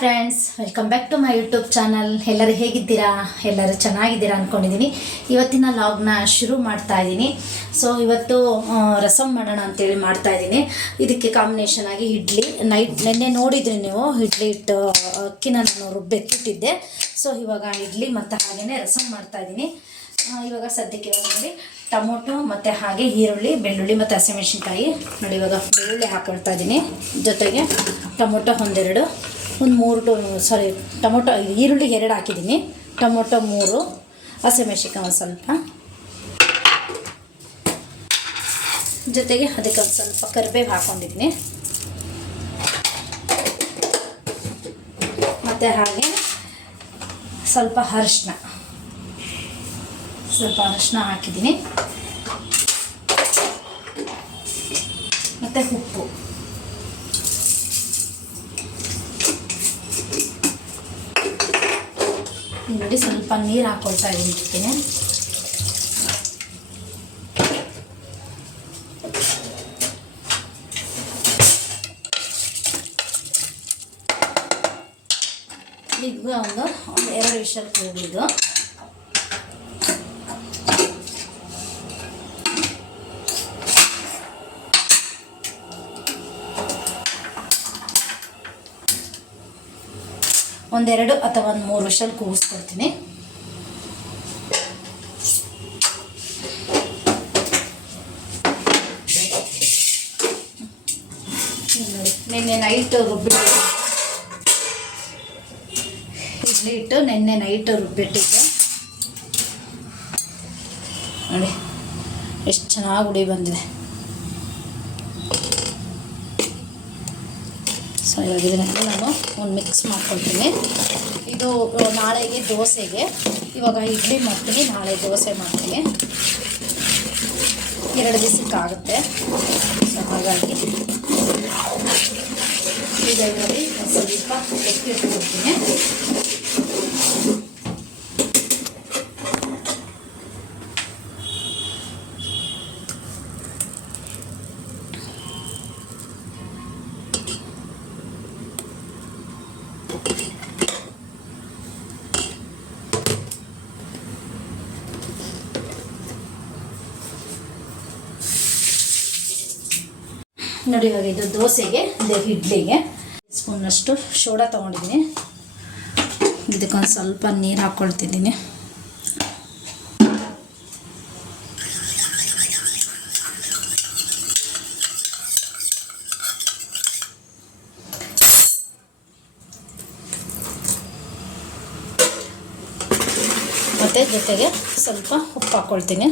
Friends, welcome back to my YouTube channel. ಎಲ್ಲರೂ ಹೇಗಿದ್ದೀರಾ? ಎಲ್ಲರೂ ಚೆನ್ನಾಗಿದ್ದೀರಾ ಅಂದ್ಕೊಂಡಿದ್ದೀನಿ. ಇವತ್ತಿನ ಲಾಗ್ನ ಶುರು ಮಾಡ್ತಾ ಇದ್ದೀನಿ. ಸೊ ಇವತ್ತು ರಸಮ್ ಮಾಡೋಣ ಅಂತೇಳಿ ಮಾಡ್ತಾ ಇದ್ದೀನಿ. ಇದಕ್ಕೆ ಕಾಂಬಿನೇಷನ್ ಆಗಿ ಇಡ್ಲಿ ನೆನ್ನೆ ನೋಡಿದ್ರಿ ನೀವು, ಇಡ್ಲಿ ಹಿಟ್ಟು ಅಕ್ಕಿನ ನಾನು ರುಬ್ಬೆಕ್ಕಿಟ್ಟಿದ್ದೆ. ಸೊ ಇವಾಗ ಇಡ್ಲಿ ಮತ್ತು ಹಾಗೆಯೇ ರಸಮ್ ಮಾಡ್ತಾ ಇದ್ದೀನಿ. ಇವಾಗ ಸದ್ಯಕ್ಕೆ ನೋಡಿ ಟೊಮೊಟೊ ಮತ್ತು ಹಾಗೆ ಈರುಳ್ಳಿ, ಬೆಳ್ಳುಳ್ಳಿ ಮತ್ತು ಹಸಿಮೆಣಸಿನ್ಕಾಯಿ ನೋಡಿ. ಇವಾಗ ಬೆಳ್ಳುಳ್ಳಿ ಹಾಕ್ಕೊಳ್ತಾ ಇದ್ದೀನಿ. ಜೊತೆಗೆ ಟೊಮೊಟೊ ಟೊಮೊಟೊ ಈರುಳ್ಳಿ 2 ಹಾಕಿದ್ದೀನಿ, ಟೊಮೊಟೊ 3, ಹಸಿಮೆಣಸಿನ್ಕಾಯಿ ಒಂದು ಸ್ವಲ್ಪ, ಜೊತೆಗೆ ಅದಕ್ಕೆ ಒಂದು ಸ್ವಲ್ಪ ಕರಿಬೇವು ಹಾಕ್ಕೊಂಡಿದ್ದೀನಿ. ಮತ್ತು ಹಾಗೆ ಸ್ವಲ್ಪ ಅರಿಶಿನ ಹಾಕಿದ್ದೀನಿ. ಮತ್ತು ಉಪ್ಪು. ನೋಡಿ ಸ್ವಲ್ಪ ನೀರು ಹಾಕ್ಕೊಳ್ತಾ ಇದ್ದೀನಿ ಜೊತೆಗೆ. ಈಗ ಒಂದು 2 ವಿಷಲ್ ಕೂಗಿದ್ದು. ಒಂದು 2 ಅಥವಾ 3 ವಿಷಲ್ ಕೂಗಿಸ್ಕೊಳ್ತೀನಿ. ನೋಡಿ ನಿನ್ನೆ ನೈಟ್ ಇಡ್ಲಿ ಹಿಟ್ಟು ನಿನ್ನೆ ನೈಟ್ ರುಬ್ಬಿಟ್ಟಿದ್ದೆ. ನೋಡಿ ಎಷ್ಟು ಚೆನ್ನಾಗಿ ಹುಳಿ ಬಂದಿದೆ. ಸೊ ಇವಾಗ ಇದನ್ನೆಲ್ಲ ನಾನು ಒಂದು ಮಿಕ್ಸ್ ಮಾಡ್ಕೊಳ್ತೀನಿ. ಇದು ನಾಳೆಗೆ ದೋಸೆಗೆ, ಇವಾಗ ಇಡ್ಲಿ ಮಾಡ್ತೀನಿ, ನಾಳೆ ದೋಸೆ ಮಾಡ್ತೀನಿ. 2 ದಿವಸಕ್ಕಾಗುತ್ತೆ. ಸೊ ಹಾಗಾಗಿ ಈಗ ಇದರಲ್ಲಿ ಸ್ವಲ್ಪ ಎಕ್ಕಿ ಇಟ್ಕೊಳ್ತೀನಿ. ನೋಡಿ ಇವಾಗ ಇದು ದೋಸೆಗೆ, ಇದು ಇಡ್ಲಿಗೆ ಸ್ಪೂನಷ್ಟು ಸೋಡಾ ತೊಗೊಂಡಿದ್ದೀನಿ. ಇದಕ್ಕೊಂದು ಸ್ವಲ್ಪ ನೀರು ಹಾಕ್ಕೊಳ್ತಿದ್ದೀನಿ. ಮತ್ತು ಜೊತೆಗೆ ಸ್ವಲ್ಪ ಉಪ್ಪು ಹಾಕ್ಕೊಳ್ತೀನಿ.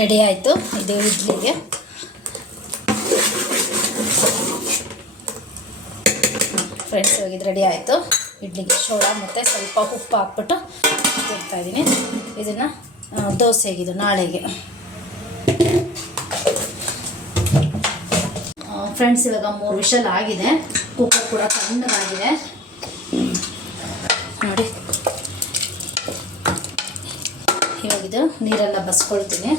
ರೆಡಿ ಆಯಿತು ಇದು ಇಡ್ಲಿಗೆ. ಫ್ರೆಂಡ್ಸ್ ಇವಾಗ ಇದು ರೆಡಿ ಆಯಿತು ಇಡ್ಲಿಗೆ. ಸೋಡಾ ಮತ್ತು ಸ್ವಲ್ಪ ಉಪ್ಪು ಹಾಕ್ಬಿಟ್ಟು ಇಡ್ತಾಯಿದ್ದೀನಿ. ಇದನ್ನು ದೋಸೆಗಿದು ನಾಳೆಗೆ. ಫ್ರೆಂಡ್ಸ್ ಇವಾಗ 3 ವಿಷಲ್ ಆಗಿದೆ. ಕುಕ್ಕರ್ ಕೂಡ ತಣ್ಣಗಾಗಿದೆ ನೋಡಿ. ಇವಾಗಿದು ನೀರೆಲ್ಲ ಬಸ್ಕೊಳ್ತೀನಿ.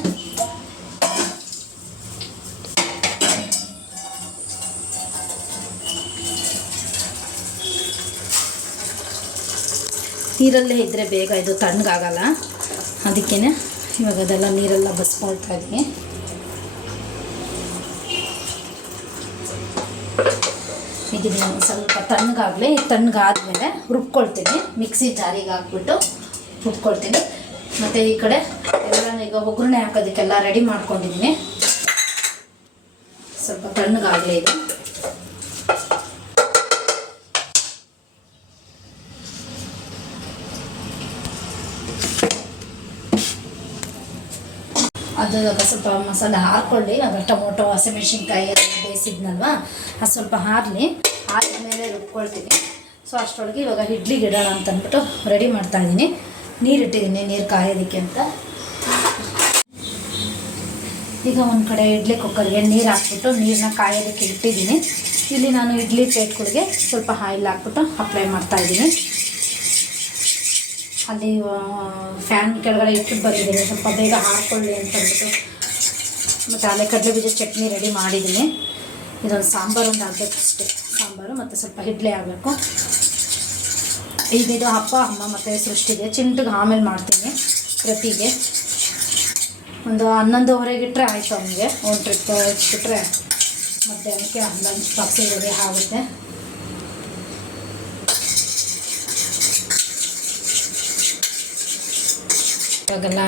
ನೀರಲ್ಲೇ ಇದ್ದರೆ ಬೇಗ ಇದು ತಣ್ಣಗಾಗಲ್ಲ, ಅದಕ್ಕೇ ಇವಾಗ ಅದೆಲ್ಲ ನೀರೆಲ್ಲ ಬಸ್ಕೊಳ್ತಾ ಇದ್ದೀನಿ. ಇದನ್ನು ಸ್ವಲ್ಪ ತಣ್ಣಗಾಗಲಿ. ತಣ್ಣಗಾದ್ಮೇಲೆ ರುಬ್ಕೊಳ್ತೀನಿ. ಮಿಕ್ಸಿ ಜಾರಿಗೆ ಹಾಕ್ಬಿಟ್ಟು ರುಬ್ಕೊಳ್ತೀನಿ. ಮತ್ತು ಈ ಕಡೆ ಎಲ್ಲ ಈಗ ಒಗ್ಗರಣೆ ಹಾಕೋದಕ್ಕೆಲ್ಲ ರೆಡಿ ಮಾಡ್ಕೊಂಡಿದ್ದೀನಿ. ಸ್ವಲ್ಪ ತಣ್ಣಗಾಗಲಿ ಇದು. ಅದು ಸ್ವಲ್ಪ ಮಸಾಲೆ ಹಾಕ್ಕೊಳ್ಳಿ. ಆಗ ಟೊಮೊಟೊ, ಹಸಿಮೆಣಸಿನ್ಕಾಯಿ ಎಲ್ಲ ಬೇಯಿಸಿದ್ನಲ್ವ, ಅದು ಸ್ವಲ್ಪ ಆರಲಿ. ಆದಮೇಲೆ ರುಬ್ಕೊಳ್ತೀನಿ. ಸೊ ಅಷ್ಟರೊಳಗೆ ಇವಾಗ ಇಡ್ಲಿಗೆ ಇಡೋಣ ಅಂತ ಅಂದ್ಬಿಟ್ಟು ರೆಡಿ ಮಾಡ್ತಾಯಿದ್ದೀನಿ. ನೀರು ಇಟ್ಟಿದ್ದೀನಿ, ನೀರು ಕಾಯೋದಕ್ಕೆ ಅಂತ. ಈಗ ಒಂದು ಕಡೆ ಇಡ್ಲಿ ಕುಕ್ಕರ್ಗೆ ನೀರು ಹಾಕ್ಬಿಟ್ಟು ನೀರನ್ನ ಕಾಯೋದಕ್ಕೆ ಇಟ್ಟಿದ್ದೀನಿ. ಇಲ್ಲಿ ನಾನು ಇಡ್ಲಿ ಪ್ಲೇಟ್ಗಳಿಗೆ ಸ್ವಲ್ಪ ಆಯಿಲ್ ಹಾಕ್ಬಿಟ್ಟು ಅಪ್ಲೈ ಮಾಡ್ತಾಯಿದ್ದೀನಿ. ಅಲ್ಲಿ ಫ್ಯಾನ್ ಕೆಳಗಡೆ ಇಟ್ಟು ಬಂದಿದ್ದೀನಿ ಸ್ವಲ್ಪ ಬೇಗ ಹಾಕ್ಕೊಳ್ಳಿ ಅಂತಂದ್ಬಿಟ್ಟು. ಮತ್ತು ಅಲ್ಲೇ ಕಡಲೆ ಬೀಜ ಚಟ್ನಿ ರೆಡಿ ಮಾಡಿದ್ದೀನಿ. ಇದೊಂದು ಸಾಂಬಾರು ಒಂದು ಆಗಬೇಕು ಅಷ್ಟೇ. ಸಾಂಬಾರು ಮತ್ತು ಸ್ವಲ್ಪ ಇಡ್ಲಿ ಆಗಬೇಕು. ಈಗ ಇದು ಅಪ್ಪ ಅಮ್ಮ ಮತ್ತು ಸೃಷ್ಟಿಗೆ ಚಿಂಟಿಗೆ ಆಮೇಲೆ ಮಾಡ್ತೀನಿ. ಪ್ರತಿಗೆ ಒಂದು 11:30 ಇಟ್ಟರೆ ಆಯಿತು. ಅವನಿಗೆ ಒಂದು ಟ್ರಿಪ್ ಇಟ್ಬಿಟ್ರೆ ಮಧ್ಯಾಹ್ನಕ್ಕೆ ಲಂಚ್ ಬಾಕ್ಸ್ ರೆಡಿ ಆಗುತ್ತೆ. ಇವಾಗೆಲ್ಲ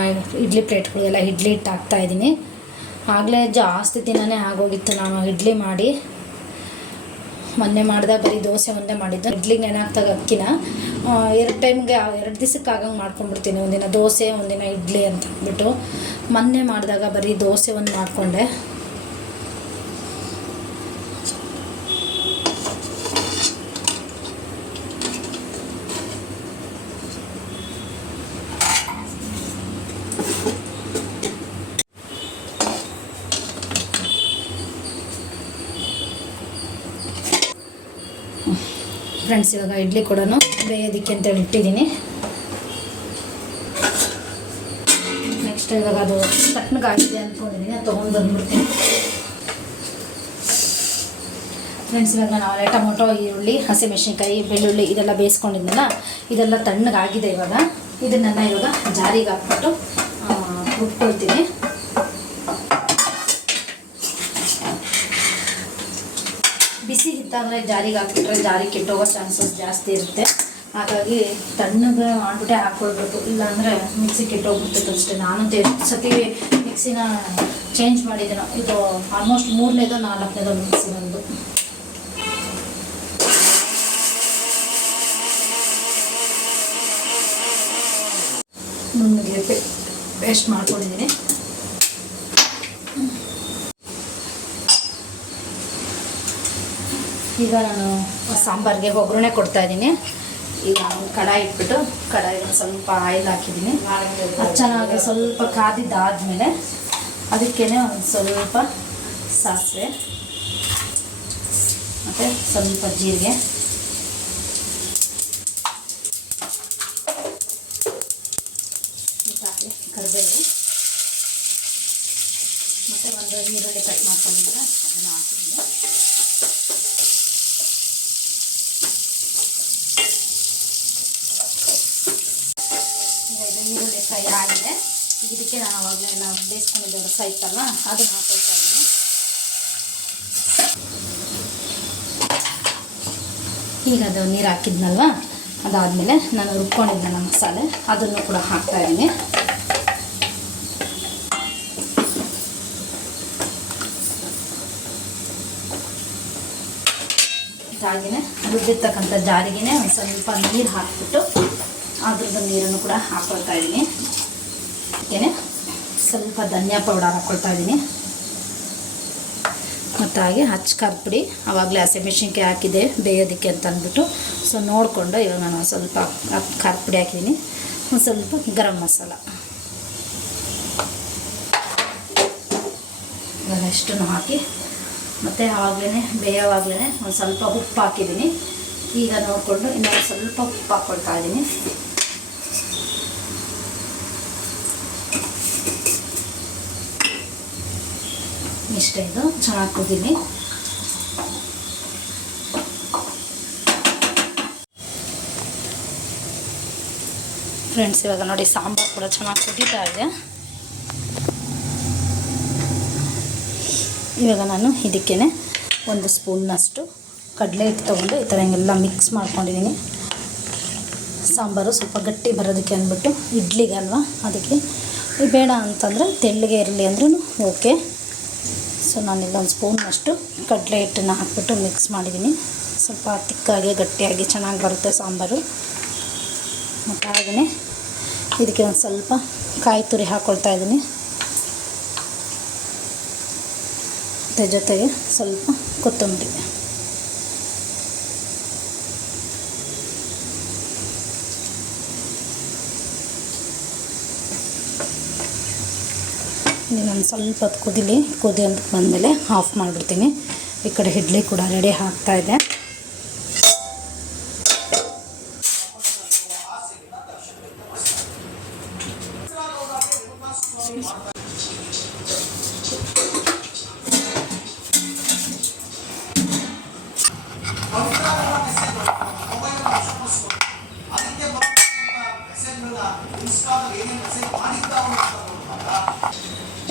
ಇಡ್ಲಿ ಪ್ಲೇಟ್ಗಳಿಗೆಲ್ಲ ಇಡ್ಲಿ ಹಿಟ್ಟು ಹಾಕ್ತಾಯಿದ್ದೀನಿ. ಆಗಲೇ ಜಾಸ್ತಿ ದಿನವೇ ಆಗೋಗಿತ್ತು ನಾವು ಇಡ್ಲಿ ಮಾಡಿ. ಮೊನ್ನೆ ಮಾಡಿದಾಗ ಬರೀ ದೋಸೆ ಒಂದೇ ಮಾಡಿದ್ದು. ಇಡ್ಲಿಗೆ ನೆನಾಕ್ತಾಗ ಅಕ್ಕಿನ 2 ಟೈಮ್ಗೆ 2 ದಿವಸಕ್ಕೆ ಆಗಂಗೆ ಮಾಡ್ಕೊಂಡ್ಬಿಡ್ತೀನಿ. ಒಂದಿನ ದೋಸೆ ಒಂದಿನ ಇಡ್ಲಿ ಅಂತ ಅಂದ್ಬಿಟ್ಟು. ಮೊನ್ನೆ ಮಾಡಿದಾಗ ಬರೀ ದೋಸೆ ಒಂದು ಮಾಡಿಕೊಂಡೆ. ಫ್ರೆಂಡ್ಸ್, ಇವಾಗ ಇಡ್ಲಿ ಕೂಡ ಬೇಯೋದಕ್ಕೆ ಅಂತೇಳಿ ಇಟ್ಟಿದ್ದೀನಿ. ನೆಕ್ಸ್ಟ್ ಇವಾಗ ಅದು ತಣ್ಣಗಾಗಿದೆ ಅಂದ್ಕೊಂಡಿದ್ದೀನಿ, ಅದು ತೊಗೊಂಡು ಬಂದ್ಬಿಡ್ತೀನಿ. ಫ್ರೆಂಡ್ಸ್, ಇವಾಗ ನಾನು ಟೊಮೊಟೊ, ಈರುಳ್ಳಿ, ಹಸಿಮೆಣಸಿನ್ಕಾಯಿ, ಬೆಳ್ಳುಳ್ಳಿ ಇದೆಲ್ಲ ಬೇಯಿಸ್ಕೊಂಡಿದ್ನಲ್ಲ, ಇದೆಲ್ಲ ತಣ್ಣಗಾಗಿದೆ. ಇವಾಗ ಇದನ್ನೆಲ್ಲ ಇವಾಗ ಜಾರಿಗೆ ಹಾಕ್ಬಿಟ್ಟು ರುಬ್ಕೊಳ್ತೀನಿ. ಬಿಸಿ ಇದ್ದಾಗಲೇ ಜಾರಿಗೆ ಹಾಕ್ಬಿಟ್ರೆ ಜಾರಿ ಕೆಟ್ಟೋಗೋ ಚಾನ್ಸಸ್ ಜಾಸ್ತಿ ಇರುತ್ತೆ. ಹಾಗಾಗಿ ತಣ್ಣಗೆ ಮಾಡಿಬಿಟ್ಟೆ ಹಾಕ್ಕೊಳ್ಬೇಕು, ಇಲ್ಲಾಂದರೆ ಮಿಕ್ಸಿ ಕೆಟ್ಟೋಗ್ಬಿಡ್ತೈತೆ ಅಷ್ಟೇ. ನಾನು ಸತಿ ಮಿಕ್ಸಿನ ಚೇಂಜ್ ಮಾಡಿದ್ದೇನೆ. ಇದು ಆಲ್ಮೋಸ್ಟ್ 3ನೇದೋ 4ನೇದೋ ಮಿಕ್ಸಿ ಬಂದು. ನುಣ್ಣಗೆ ಪೇಸ್ಟ್ ಮಾಡ್ಕೊಂಡಿದ್ದೀನಿ. ಈಗ ನಾನು ಸಾಂಬಾರಿಗೆ ಒಗ್ಗರಣೆ ಕೊಡ್ತಾಯಿದ್ದೀನಿ. ಈಗ ಒಂದು ಕಡಾಯಿ ಇಟ್ಬಿಟ್ಟು ಕಡಾಯಿಗೆ ಸ್ವಲ್ಪ ಆಯಿಲ್ ಹಾಕಿದ್ದೀನಿ. ಅದು ಚೆನ್ನಾಗಿ ಸ್ವಲ್ಪ ಕಾದಿದ್ದಾದಮೇಲೆ ಅದಕ್ಕೇ ಒಂದು ಸ್ವಲ್ಪ ಸಾಸಿವೆ ಮತ್ತು ಸ್ವಲ್ಪ ಜೀರಿಗೆ, ಕರಿಬೇವು ಮತ್ತು ಒಂದು ಈರುಳ್ಳಿ ಕಟ್ ಮಾಡ್ಕೊಂಡಿದ್ದರೆ ಅದನ್ನು ಹಾಕಿದ್ದೀನಿ. ಈರುಳ್ಳಿ ಫ್ರೈ ಆಗಿದೆ. ಇದಕ್ಕೆ ನಾನು ಅವಾಗಲೇ ನಾವು ಬೇಯಿಸ್ಕೊಂಡಿದ್ದ ರಸ ಇತ್ತಲ್ಲ ಅದನ್ನು ಹಾಕೊಳ್ತಾ ಇದ್ದೀನಿ. ಈಗ ಅದು ನೀರು ಹಾಕಿದ್ನಲ್ವ, ಅದಾದಮೇಲೆ ನಾನು ರುಬ್ಕೊಂಡಿದ್ದೆ ಮಸಾಲೆ ಅದನ್ನು ಕೂಡ ಹಾಕ್ತಾಯಿದ್ದೀನಿ. ಇದಾಗಿಯೇ ರುಬ್ಬಿರ್ತಕ್ಕಂಥ ಜಾರಿಗೆನೇ ಒಂದು ಸ್ವಲ್ಪ ನೀರು ಹಾಕ್ಬಿಟ್ಟು ಅದ್ರದ್ದು ನೀರನ್ನು ಕೂಡ ಹಾಕ್ಕೊಳ್ತಾ ಇದ್ದೀನಿ. ಏನೇ ಸ್ವಲ್ಪ ಧನಿಯಾ ಪೌಡರ್ ಹಾಕ್ಕೊಳ್ತಾ ಇದ್ದೀನಿ. ಮತ್ತು ಹಾಗೆ ಖಾರದ ಪುಡಿ, ಆವಾಗಲೇ ಹಸಿಮೆಣಸಿನ್ಕಾಯಿ ಹಾಕಿದೆ ಬೇಯೋದಕ್ಕೆ ಅಂತ ಅಂದ್ಬಿಟ್ಟು. ಸೊ ನೋಡಿಕೊಂಡು ಇವಾಗ ನಾನು ಸ್ವಲ್ಪ ಖಾರದ ಪುಡಿ ಹಾಕಿದ್ದೀನಿ. ಒಂದು ಸ್ವಲ್ಪ ಗರಂ ಮಸಾಲ, ಇವಾಗ ಇಷ್ಟನ್ನು ಹಾಕಿ ಮತ್ತು ಆವಾಗಲೇ ಬೇಯೋವಾಗಲೇ ಒಂದು ಸ್ವಲ್ಪ ಉಪ್ಪು ಹಾಕಿದ್ದೀನಿ. ಈಗ ನೋಡಿಕೊಂಡು ಇನ್ನೊಂದು ಸ್ವಲ್ಪ ಉಪ್ಪು ಹಾಕ್ಕೊಳ್ತಾ ಇದ್ದೀನಿ. ಇಷ್ಟೇ, ಇದು ಚೆನ್ನಾಗಿ ಕುದೀನಿ. ಫ್ರೆಂಡ್ಸ್, ಇವಾಗ ನೋಡಿ ಸಾಂಬಾರು ಕೂಡ ಚೆನ್ನಾಗಿ ಕುದೀತಾ ಇದೆ. ಇವಾಗ ನಾನು ಇದಕ್ಕೇ 1 ಸ್ಪೂನ್ನಷ್ಟು ಕಡಲೆ ಹಿಟ್ಟು ತೊಗೊಂಡು ಈ ಥರ ಹಿಂಗೆಲ್ಲ ಮಿಕ್ಸ್ ಮಾಡ್ಕೊಂಡಿದ್ದೀನಿ. ಸಾಂಬಾರು ಸ್ವಲ್ಪ ಗಟ್ಟಿ ಬರೋದಕ್ಕೆ ಅಂದ್ಬಿಟ್ಟು, ಇಡ್ಲಿಗೆ ಅಲ್ವಾ ಅದಕ್ಕೆ. ಬೇಡ ಅಂತಂದರೆ ತೆಳ್ಳಗೆ ಇರಲಿ ಅಂದ್ರೂ ಓಕೆ. ಸೊ ನಾನಿಲ್ಲ 1 ಸ್ಪೂನ್ನಷ್ಟು ಕಡಲೆ ಹಿಟ್ಟನ್ನು ಹಾಕ್ಬಿಟ್ಟು ಮಿಕ್ಸ್ ಮಾಡಿದ್ದೀನಿ. ಸ್ವಲ್ಪ ತಿಕ್ಕಾಗಿ ಗಟ್ಟಿಯಾಗಿ ಚೆನ್ನಾಗಿ ಬರುತ್ತೆ ಸಾಂಬಾರು. ಮತ್ತು ಹಾಗೆಯೇ ಇದಕ್ಕೆ ಒಂದು ಸ್ವಲ್ಪ ಕಾಯಿ ತುರಿ ಹಾಕ್ಕೊಳ್ತಾ ಇದ್ದೀನಿ. ಮತ್ತು ಜೊತೆಗೆ ಸ್ವಲ್ಪ ಕೊತ್ತಂಬರಿ. ಇನ್ನೊಂದು ಸ್ವಲ್ಪ ಹೊತ್ತು ಕುದಿ ಅಂತ ಬಂದಮೇಲೆ ಆಫ್ ಮಾಡಿಬಿಡ್ತೀನಿ. ಈ ಕಡೆ ಇಡ್ಲಿ ಕೂಡ ರೆಡಿ ಆಗ್ತಾಯಿದೆ.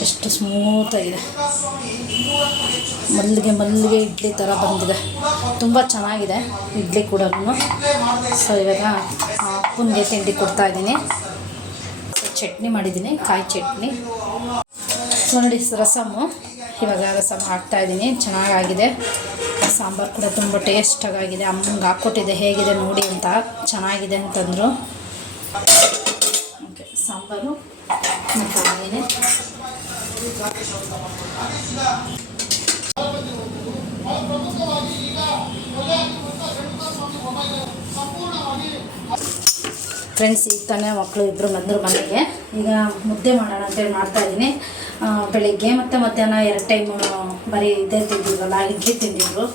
ಎಷ್ಟು ಸ್ಮೂತಾಗಿದೆ, ಮಲ್ಲಿಗೆ ಇಡ್ಲಿ ಥರ ಬಂದಿದೆ. ತುಂಬ ಚೆನ್ನಾಗಿದೆ ಇಡ್ಲಿ ಕೂಡ. ಸೊ ಇವಾಗ ಅಪ್ಪನಿಗೆ ತಿಂಡಿ ಕೊಡ್ತಾಯಿದ್ದೀನಿ. ಚಟ್ನಿ ಮಾಡಿದ್ದೀನಿ, ಕಾಯಿ ಚಟ್ನಿ. ಸೊ ನೋಡಿ ರಸಮ್ಮು, ಇವಾಗ ರಸಮ್ ಹಾಕ್ತಾಯಿದ್ದೀನಿ. ಚೆನ್ನಾಗಾಗಿದೆ. ಸಾಂಬಾರು ಕೂಡ ತುಂಬ ಟೇಸ್ಟಾಗಿದೆ. ಅಮ್ಮಂಗೆ ಹಾಕ್ಕೊಟ್ಟಿದ್ದೆ ಹೇಗಿದೆ ನೋಡಿ ಅಂತ, ಚೆನ್ನಾಗಿದೆ ಅಂತಂದರು. ಓಕೆ, ಸಾಂಬಾರು ಹಾಕಿದ್ದೀನಿ. ಫ್ರೆಂಡ್ಸ್, ಈಗ ತಾನೇ ಮಕ್ಕಳು ಇಬ್ಬರು ಬಂದರು ಮನೆಗೆ. ಈಗ ಮುದ್ದೆ ಮಾಡೋಣ ಅಂತೇಳಿ ಮಾಡ್ತಾಯಿದ್ದೀನಿ. ಬೆಳಿಗ್ಗೆ ಮತ್ತು ಮಧ್ಯಾಹ್ನ 2 ಟೈಮು ಬರೀ ಇದೇ ತಿಂದಿದ್ವಲ್ಲ, ಇಡ್ಲಿ ತಿಂದಿದ್ರು.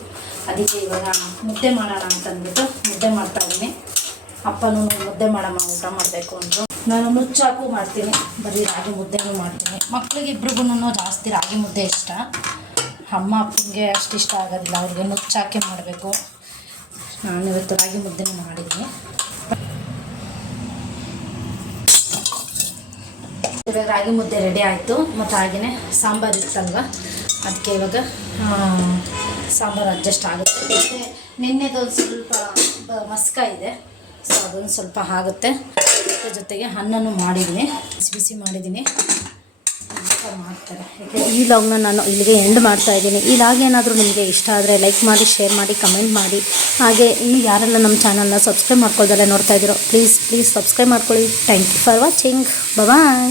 ಅದಕ್ಕೆ ಇವಾಗ ಮುದ್ದೆ ಮಾಡೋಣ ಅಂತಂದ್ಬಿಟ್ಟು ಮುದ್ದೆ ಮಾಡ್ತಾಯಿದ್ದೀನಿ. ಅಪ್ಪನೂ ಮುದ್ದೆ ಮಾಡಮ್ಮ, ಊಟ ಮಾಡಬೇಕು ಅಂದರು. ನಾನು ನುಚ್ಚಾಕು ಮಾಡ್ತೀನಿ, ಬರೀ ರಾಗಿ ಮುದ್ದೆನೂ ಮಾಡ್ತೀನಿ. ಮಕ್ಳಿಗೆ ಇಬ್ರಿಗೂ ಜಾಸ್ತಿ ರಾಗಿ ಮುದ್ದೆ ಇಷ್ಟ. ಅಮ್ಮ ಅಪ್ಪನಿಗೆ ಅಷ್ಟು ಇಷ್ಟ ಆಗೋದಿಲ್ಲ, ಅವ್ರಿಗೆ ನುಚ್ಚಾಕೆ ಮಾಡಬೇಕು. ನಾನು ಇವತ್ತು ರಾಗಿ ಮುದ್ದೆನೂ ಮಾಡಿದ್ದೀನಿ. ಇವಾಗ ರಾಗಿ ಮುದ್ದೆ ರೆಡಿ ಆಯಿತು. ಮತ್ತು ಹಾಗೆಯೇ ಸಾಂಬಾರು ಇತ್ತಲ್ವ, ಅದಕ್ಕೆ ಇವಾಗ ಸಾಂಬಾರು ಅಡ್ಜಸ್ಟ್ ಆಗುತ್ತೆ. ಮತ್ತು ನಿನ್ನೆದೊಂದು ಸ್ವಲ್ಪ ಮಸ್ಕ ಇದೆ, ಸೊ ಅದೊಂದು ಸ್ವಲ್ಪ ಆಗುತ್ತೆ. ಜೊತೆಗೆ ಅನ್ನನೂ ಮಾಡಿದ್ದೀನಿ, ಬಿಸಿ ಮಾಡಿದ್ದೀನಿ. ಮಾಡ್ತಾರೆ. ಈ ಲಾಗ್ನ ನಾನು ಇಲ್ಲಿಗೆ ಎಂಡ್ ಮಾಡ್ತಾಯಿದ್ದೀನಿ. ಈ ಲಾಗ್ ಏನಾದರೂ ನಿಮಗೆ ಇಷ್ಟ ಆದರೆ ಲೈಕ್ ಮಾಡಿ, ಶೇರ್ ಮಾಡಿ, ಕಮೆಂಟ್ ಮಾಡಿ. ಹಾಗೆ ಇನ್ನು ಯಾರೆಲ್ಲ ನಮ್ಮ ಚಾನಲ್ನ ಸಬ್ಸ್ಕ್ರೈಬ್ ಮಾಡ್ಕೊಳ್ದಲ್ಲೇ ನೋಡ್ತಾ ಇದ್ದೀರೋ ಪ್ಲೀಸ್ ಸಬ್ಸ್ಕ್ರೈಬ್ ಮಾಡ್ಕೊಳ್ಳಿ. Thank you for watching. Bye.